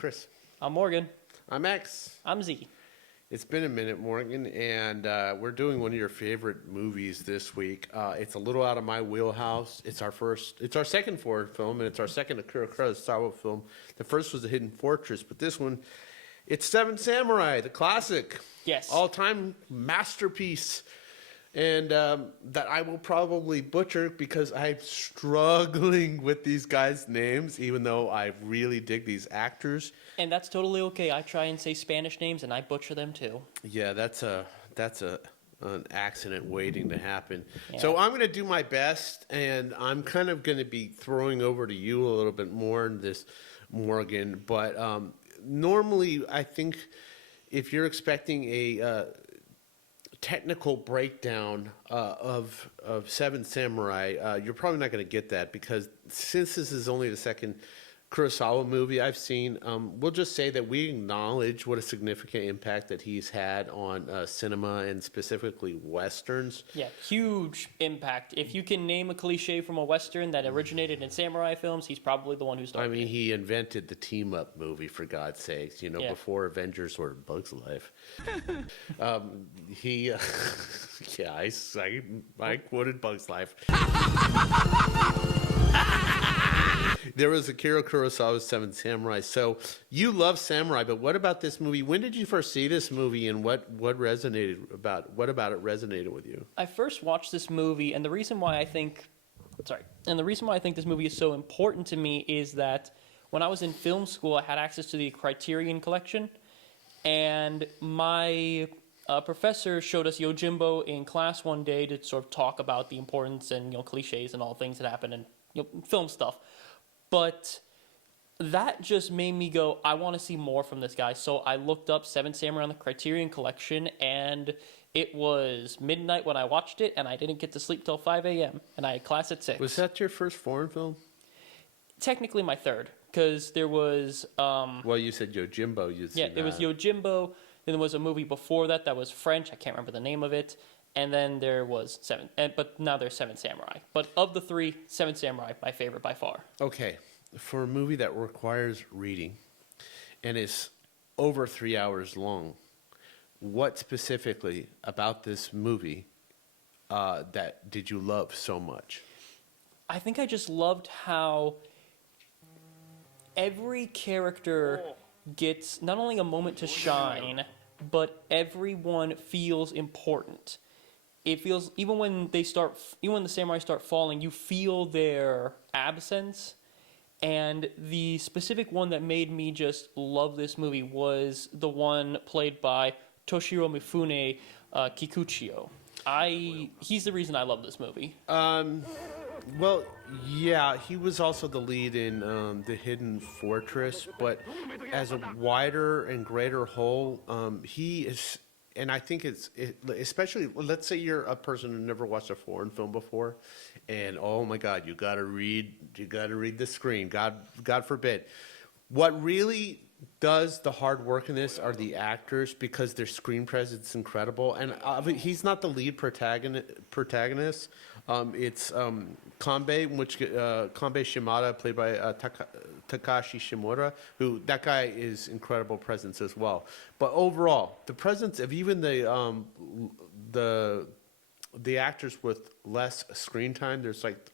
Chris. I'm Morgan. I'm X. I'm Z. It's been a minute, Morgan, and we're doing one of your favorite movies this week. It's a little out of my wheelhouse. It's our second foreign film, and it's our second Akira Kurosawa film. The first was The Hidden Fortress, but this one, it's Seven Samurai, the classic. Yes. All-time masterpiece. And that I will probably butcher because I'm struggling with these guys' names, even though I really dig these actors. And that's totally okay. I try and say Spanish names, and I butcher them too. Yeah, that's an accident waiting to happen. Yeah. So I'm going to do my best, and I'm kind of going to be throwing over to you a little bit more in this, Morgan. But normally, I think if you're expecting a technical breakdown of Seven Samurai, you're probably not going to get that because since this is only the second Kurosawa movie I've seen, we'll just say that we acknowledge what a significant impact that he's had on cinema and specifically Westerns. Yeah, huge impact. If you can name a cliche from a Western that originated in samurai films, he's probably the one who started I mean, it. he invented the team-up movie, for God's sakes, Yeah. before Avengers or Bug's Life. I quoted Bug's Life. There was Akira Kurosawa's Seven Samurai. So you love samurai, but what about this movie? When did you first see this movie, and what about it resonated with you? I first watched this movie, and the reason why I think this movie is so important to me is that when I was in film school, I had access to the Criterion collection, and my professor showed us Yojimbo in class one day to sort of talk about the importance and cliches and all things that happen in film stuff. But that just made me go, I want to see more from this guy. So I looked up Seven Samurai on the Criterion collection, and it was midnight when I watched it, and I didn't get to sleep till 5 a.m., and I had class at 6. Was that your first foreign film? Technically my third, because there was... Well, you said Yojimbo. It was Yojimbo. Then there was a movie before that was French. I can't remember the name of it. And then there was but now there's Seven Samurai. But of the three, Seven Samurai, my favorite by far. Okay, for a movie that requires reading and is over 3 hours long, what specifically about this movie that did you love so much? I think I just loved how every character gets not only a moment to shine, but everyone feels important. It feels even when the samurai start falling, you feel their absence. And the specific one that made me just love this movie was the one played by Toshiro Mifune Kikuchiyo. He's the reason I love this movie. Well, yeah, he was also the lead in The Hidden Fortress, but as a wider and greater whole, he is. And I think especially, let's say you're a person who never watched a foreign film before, and oh my God, you gotta read the screen. God forbid. What really does the hard work in this are the actors, because their screen presence is incredible. And he's not the lead protagonist. It's Kanbei, Kanbei Shimada, played by Takashi Shimura, who that guy is incredible presence as well. But overall, the presence of even the actors with less screen time, there's like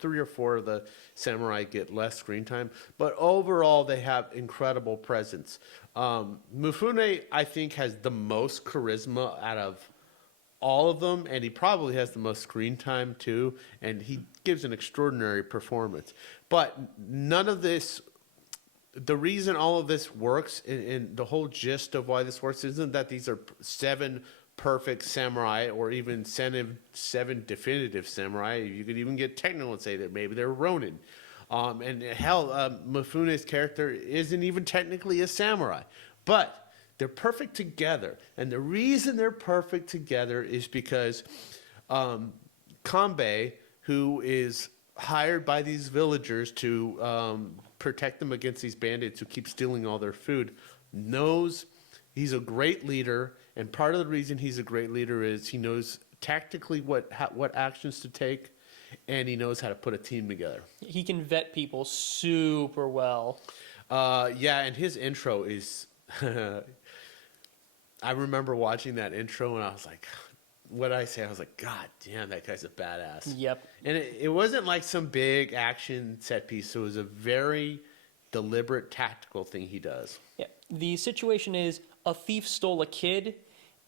three or four of the samurai get less screen time, but overall they have incredible presence. Mifune, I think, has the most charisma out of all of them, and he probably has the most screen time too, and he gives an extraordinary performance. But none of this, the reason all of this works, and the whole gist of why this works, isn't that these are seven perfect samurai or even seven definitive samurai. You could even get technical and say that maybe they're Ronin. And hell, Mifune's character isn't even technically a samurai. But they're perfect together. And the reason they're perfect together is because Kanbei, who is hired by these villagers to protect them against these bandits who keep stealing all their food, knows he's a great leader. And part of the reason he's a great leader is he knows tactically what actions to take, and he knows how to put a team together. He can vet people super well. Yeah, and his intro is. I remember watching that intro and I was like, what did I say? I was like, God damn, that guy's a badass. Yep. And it wasn't like some big action set piece. So it was a very deliberate, tactical thing he does. Yeah. The situation is a thief stole a kid,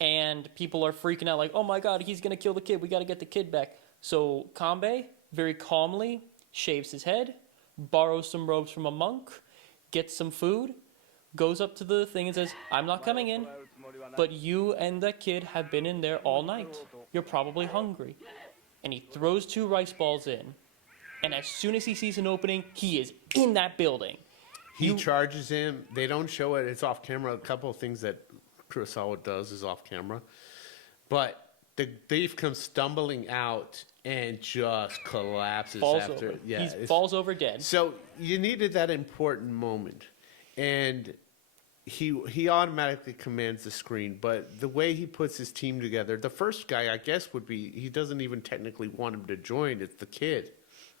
and people are freaking out like, oh my God, he's going to kill the kid. We got to get the kid back. So Kanbei very calmly shaves his head, borrows some robes from a monk, gets some food, goes up to the thing and says, I'm not coming in, but you and that kid have been in there all night. You're probably hungry. And he throws 2 rice balls in. And as soon as he sees an opening, he is in that building. He charges him. They don't show it. It's off camera. A couple of things that Kurosawa does is off camera. But the thief comes stumbling out and just collapses Falls after. over. Yeah, He falls over dead. So you needed that important moment. And he automatically commands the screen, but the way he puts his team together, the first guy, I guess, would be, he doesn't even technically want him to join. It's the kid.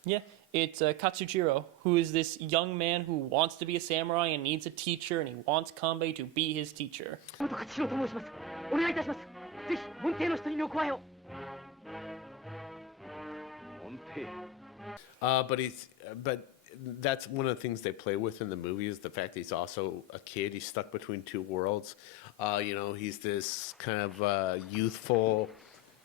Yeah, it's Katsujiro, who is this young man who wants to be a samurai and needs a teacher, and he wants Kanbei to be his teacher. But that's one of the things they play with in the movie is the fact that he's also a kid. He's stuck between 2 worlds. He's this kind of youthful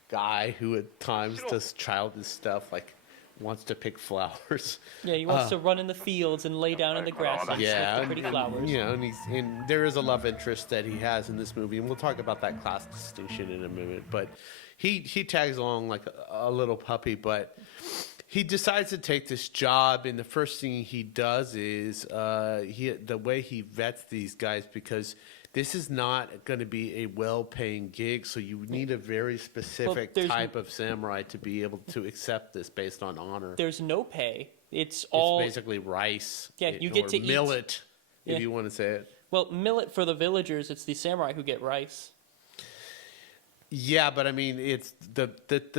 guy who at times does childish stuff, like wants to pick flowers. Yeah, he wants to run in the fields and lay down in the grass and sniff the pretty flowers. And there is a love interest that he has in this movie, and we'll talk about that class distinction in a minute. But he tags along like a little puppy, but he decides to take this job, and the first thing he does is the way he vets these guys, because this is not going to be a well-paying gig, so you need a very specific type of samurai to be able to accept this based on honor. There's no pay. It's basically rice. Yeah, you get to millet, eat. if you want to say it. Well, millet for the villagers. It's the samurai who get rice. Yeah, but I mean, it's the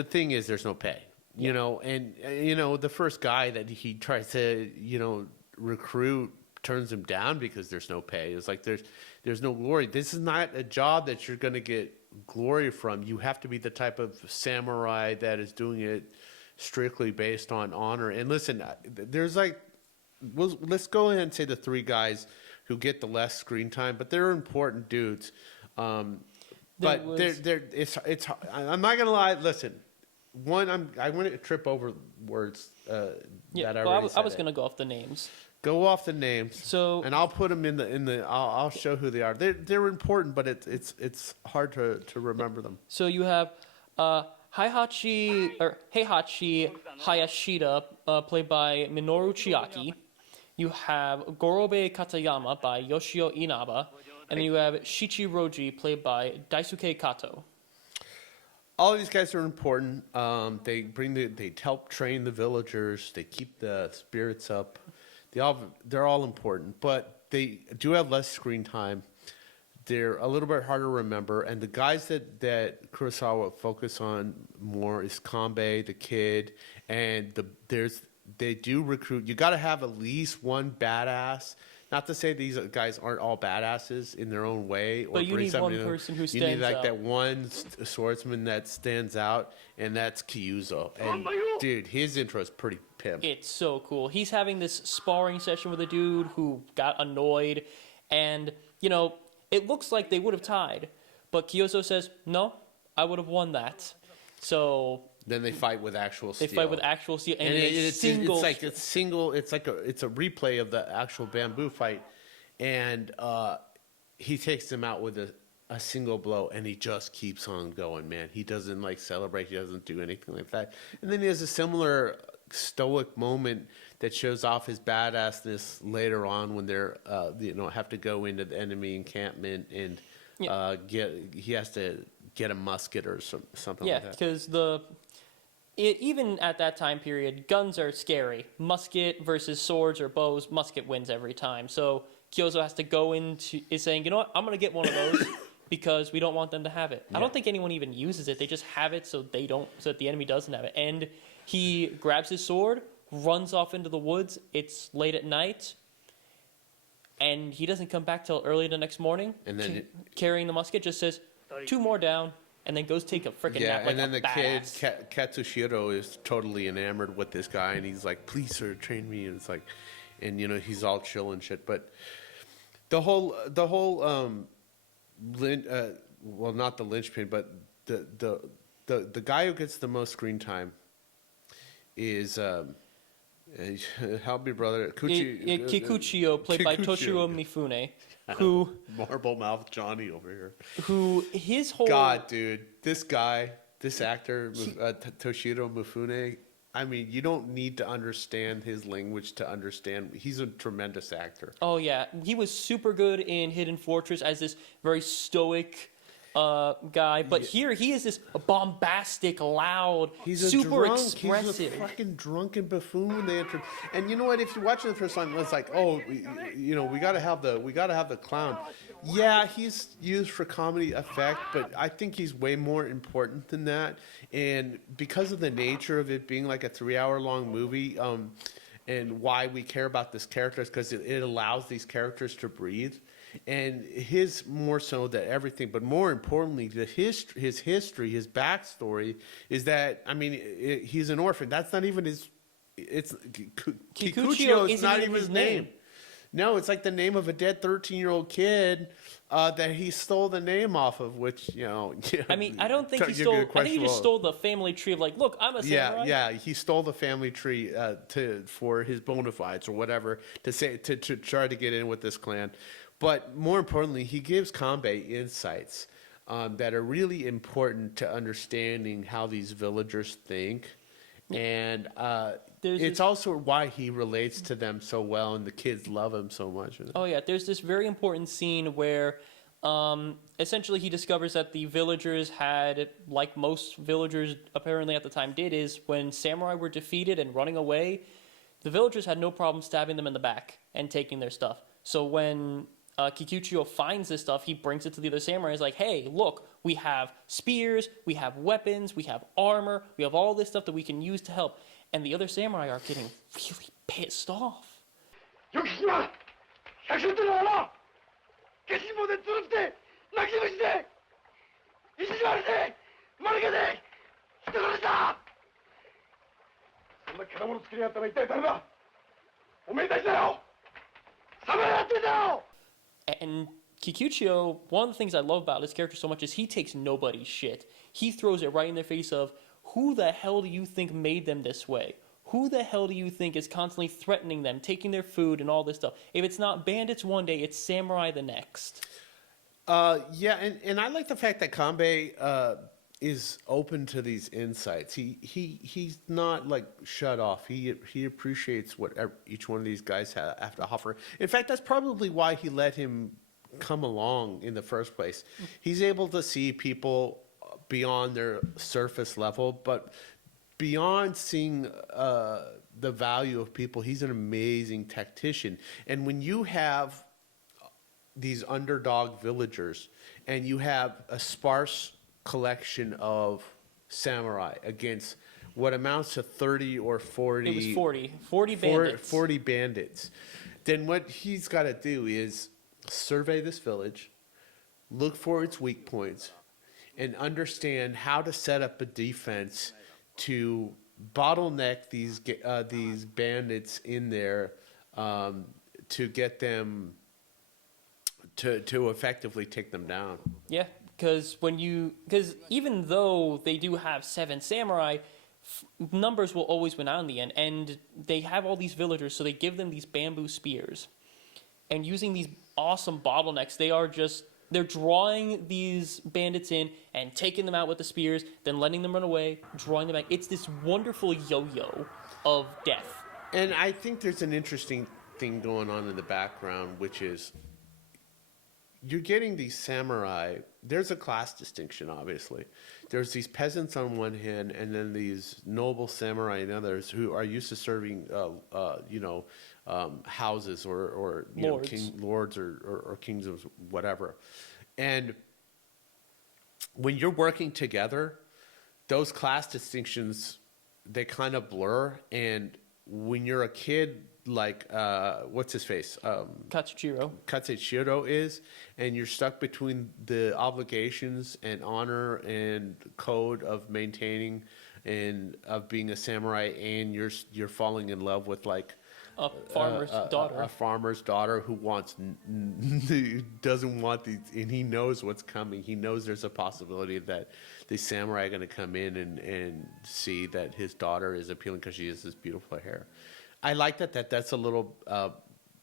thing is there's no pay. The first guy that he tries to recruit turns him down because there's no pay. It's like there's no glory. This is not a job that you're going to get glory from. You have to be the type of samurai that is doing it strictly based on honor. And listen, there's let's go ahead and say the 3 guys who get the less screen time, but they're important dudes. I'm not gonna lie. Listen, I want to trip over words I was gonna go off the names. Go off the names. So, and I'll put them in the. I'll show who they are. They're important, but it's hard to remember them. So you have Heihachi Hayashida, played by Minoru Chiaki. You have Gorobe Katayama by Yoshio Inaba, and then you have Shichiroji, played by Daisuke Kato. All of these guys are important. They help train the villagers. They keep the spirits up. They're all important, but they do have less screen time. They're a little bit harder to remember, and the guys that Kurosawa focus on more is Kanbei, the kid, and they do recruit. You got to have at least one badass. Not to say these guys aren't all badasses in their own way, but you need one person who stands out. You need that one swordsman that stands out, and that's Kyuzo. And dude, his intro is pretty pimp. It's so cool. He's having this sparring session with a dude who got annoyed, and it looks like they would have tied, but Kyuzo says, "No, I would have won that." So then they fight with actual steel. And it's a replay of the actual bamboo fight, and he takes them out with a single blow, and he just keeps on going, man. He doesn't celebrate. He doesn't do anything like that. And then he has a similar stoic moment that shows off his badassness later on when they're have to go into the enemy encampment and he has to get a musket or something like that. Yeah, because even at that time period, guns are scary. Musket versus swords or bows, musket wins every time. So Kyozo has to go is saying, you know what, I'm going to get one of those because we don't want them to have it. Yeah. I don't think anyone even uses it. They just have it so that the enemy doesn't have it. And he grabs his sword, runs off into the woods. It's late at night. and he doesn't come back till early the next morning. And then carrying the musket, just says 2 more down, and then goes take a freaking yeah, nap like and then a the badass. kid Katsushiro is totally enamored with this guy, and he's like, "Please, sir, train me." And it's like, and he's all chill and shit. But the whole well, not the linchpin, but the guy who gets the most screen time is help me, brother, Kikuchiyo, played by Kikuchiyo. Toshiro Mifune, who Marble Mouth Johnny over here. his whole God, dude, this guy, this actor, Toshiro Mifune. I mean, you don't need to understand his language to understand. He's a tremendous actor. Oh yeah, he was super good in Hidden Fortress as this very stoic guy, but here he is this bombastic, loud, super expressive. He's a fucking drunken buffoon when they enter. And you know what? If you're watching the first time, it's like, oh, we gotta have the clown. Yeah, he's used for comedy effect, but I think he's way more important than that. And because of the nature of it being like a 3-hour-long movie, and why we care about this character is because it allows these characters to breathe. And his more so than everything, but more importantly, his history, his backstory is that, I mean, he's an orphan. That's not even his. It's Kikuchiyo is not even his name. No, it's like the name of a dead 13-year-old kid that he stole the name off of. Which I mean, I don't think he stole. I think he just stole the family tree of like, look, I'm a samurai. Yeah, he stole the family tree for his bona fides or whatever to try to get in with this clan. But more importantly, he gives Kanbei insights that are really important to understanding how these villagers think. And it's also why he relates to them so well, and the kids love him so much. Oh, yeah. There's this very important scene where essentially he discovers that the villagers had, like most villagers apparently at the time did, is when samurai were defeated and running away, the villagers had no problem stabbing them in the back and taking their stuff. So when Kikuchiyo finds this stuff, he brings it to the other samurai. He's like, hey, look, we have spears, we have weapons, we have armor, we have all this stuff that we can use to help. And the other samurai are getting really pissed off. And Kikuchiyo, one of the things I love about his character so much is he takes nobody's shit. He throws it right in their face of, who the hell do you think made them this way? Who the hell do you think is constantly threatening them, taking their food and all this stuff? If it's not bandits one day, it's samurai the next. Yeah, and I like the fact that Kanbei is open to these insights. He's not like shut off. He appreciates what each one of these guys have to offer. In fact, that's probably why he let him come along in the first place. He's able to see people beyond their surface level, but beyond seeing the value of people, he's an amazing tactician. And when you have these underdog villagers and you have a sparse collection of samurai against what amounts to 30 or 40... It was 40. 40 bandits. 40 bandits. Then what he's got to do is survey this village, look for its weak points, and understand how to set up a defense to bottleneck these bandits in there to get them to effectively take them down. Yeah, because even though they do have 7 samurai, numbers will always win out in the end, and they have all these villagers, so they give them these bamboo spears, and using these awesome bottlenecks, they're drawing these bandits in and taking them out with the spears, then letting them run away, drawing them back. It's this wonderful yo-yo of death. And I think there's an interesting thing going on in the background, which is you're getting these samurai. There's a class distinction, obviously. There's these peasants on one hand, and then these noble samurai and others who are used to serving, houses or lords. Lords or kings of whatever. And when you're working together, those class distinctions, they kind of blur. And when you're a kid like what's his face? Katsuchiro. Katsushiro is, and you're stuck between the obligations and honor and code of maintaining and of being a samurai, and you're falling in love with like A farmer's daughter. a farmer's daughter who wants who doesn't want these, and he knows what's coming. He knows there's a possibility that the samurai are going to come in and see that his daughter is appealing because she has this beautiful hair. I like that's a little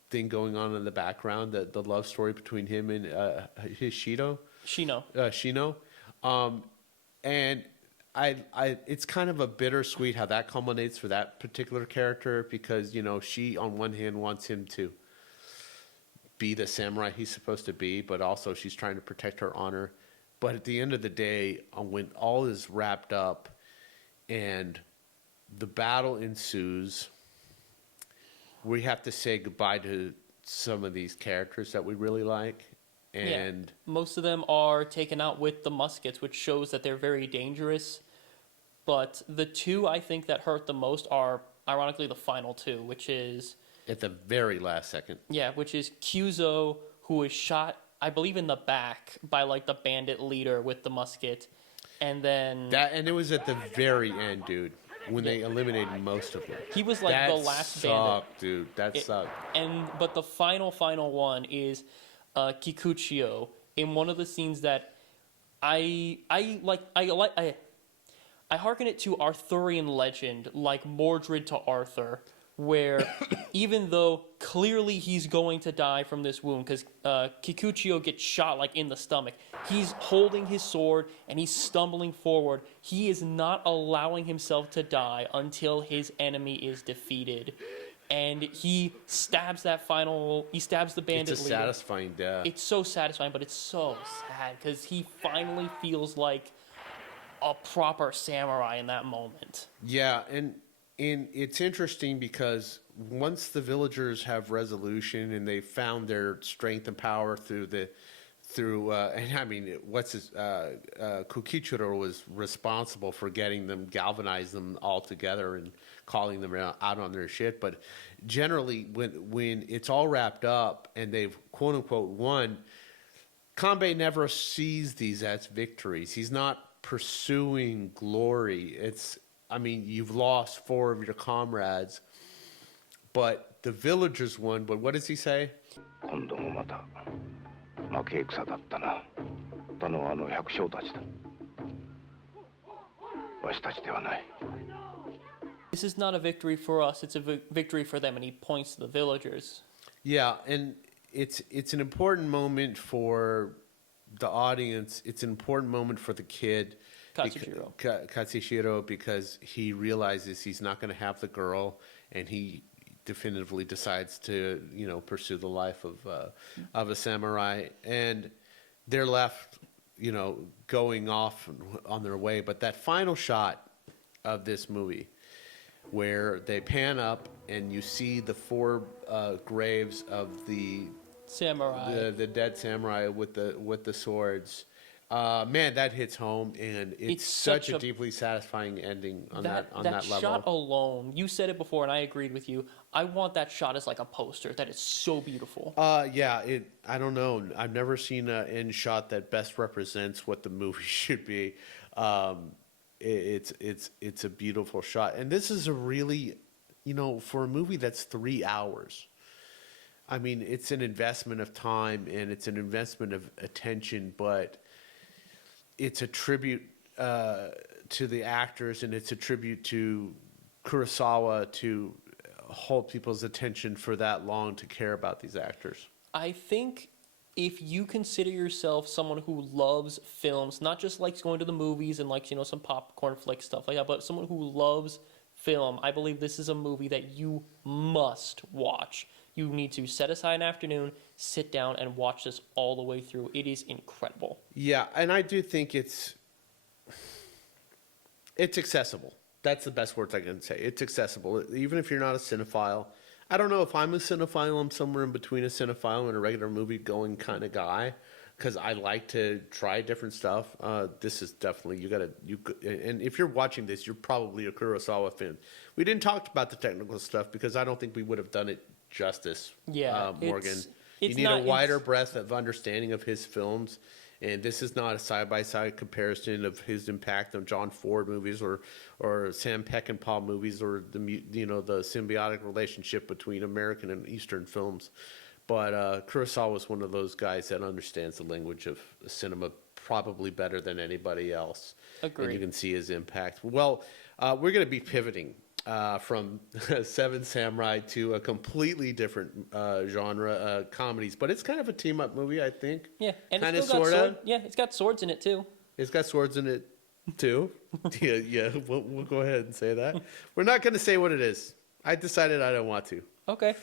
thing going on in the background, the love story between him and Shino. And I it's kind of a bittersweet how that culminates for that particular character, because she on one hand wants him to be the samurai he's supposed to be, but also she's trying to protect her honor. But at the end of the day, when all is wrapped up and the battle ensues, we have to say goodbye to some of these characters that we really like. And most of them are taken out with the muskets, which shows that they're very dangerous. But the two I think that hurt the most are, ironically, the final two, which is... at the very last second. Yeah, which is Kyuzo, who is shot, I believe, in the back by, like, the bandit leader with the musket. And then... and it was at the very end, dude, when they eliminated most of them. He was, like, the last bandit. Dude. That sucked. But the final one is Kikuchio in one of the scenes that I hearken it to Arthurian legend, like Mordred to Arthur, where even though clearly he's going to die from this wound, because Kikuchio gets shot like in the stomach, he's holding his sword and he's stumbling forward. He is not allowing himself to die until his enemy is defeated. And he stabs the bandit leader. It's a satisfying death. It's so satisfying, but it's so sad because he finally feels like a proper samurai in that moment. Yeah, and it's interesting because once the villagers have resolution and they found their strength and power through and I mean, Kukichiro was responsible for getting them, galvanized them all together and calling them out on their shit. But generally, when it's all wrapped up and they've quote unquote won, Kanbei never sees these as victories. He's not pursuing glory. You've lost 4 of your comrades, but the villagers won. But what does he say? This is not a victory for us, it's a victory for them, and he points to the villagers. Yeah, and it's an important moment for the audience. It's an important moment for the kid, Katsushiro, because he realizes he's not going to have the girl, and he definitively decides to pursue the life of a samurai, and they're left going off on their way. But that final shot of this movie, where they pan up and you see the 4 graves of the samurai, the dead samurai with the swords. Man, that hits home, and it's such a deeply satisfying ending on that level. That shot alone, you said it before, and I agreed with you. I want that shot as like a poster. That is so beautiful. Yeah. I don't know. I've never seen an end shot that best represents what the movie should be. It's a beautiful shot, and this is a really, for a movie that's 3 hours. I mean, it's an investment of time and it's an investment of attention, but it's a tribute to the actors, and it's a tribute to Kurosawa to hold people's attention for that long to care about these actors. I think if you consider yourself someone who loves films, not just likes going to the movies and likes, some popcorn flick stuff like that, but someone who loves film, I believe this is a movie that you must watch. You need to set aside an afternoon, sit down, and watch this all the way through. It is incredible. Yeah, and I do think it's accessible. That's the best words I can say. It's accessible, even if you're not a cinephile. I don't know if I'm a cinephile. I'm somewhere in between a cinephile and a regular movie-going kind of guy, because I like to try different stuff. This is definitely, and if you're watching this, you're probably a Kurosawa fan. We didn't talk about the technical stuff because I don't think we would have done it justice. Yeah, Morgan. You it's need not- a wider breadth of understanding of his films, and this is not a side-by-side comparison of his impact on John Ford movies or Sam Peckinpah movies or the symbiotic relationship between American and Eastern films. But Kurosawa was one of those guys that understands the language of cinema probably better than anybody else. Agreed. And you can see his impact. Well, we're going to be pivoting from Seven Samurai to a completely different genre, comedies. But it's kind of a team-up movie, I think. Yeah, and kind of, it's still got sort of. sword. Yeah, it's got swords in it too. It's got swords in it, too. yeah. We'll go ahead and say that. We're not going to say what it is. I decided I don't want to. Okay.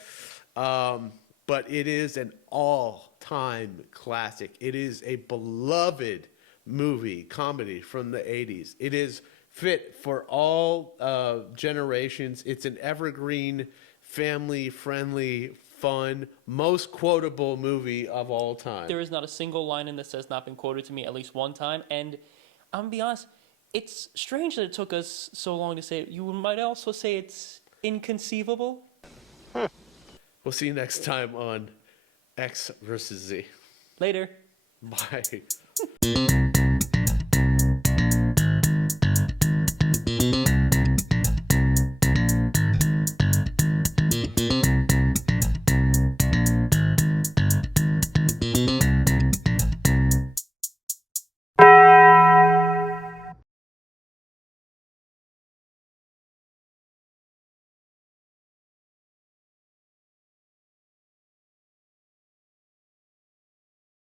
But it is an all-time classic. It is a beloved movie, comedy from the 80s. It is fit for all generations. It's an evergreen, family-friendly, fun, most quotable movie of all time. There is not a single line in this that has not been quoted to me at least one time. And I'm going to be honest, it's strange that it took us so long to say it. You might also say it's inconceivable. We'll see you next time on X versus Z. Later. Bye.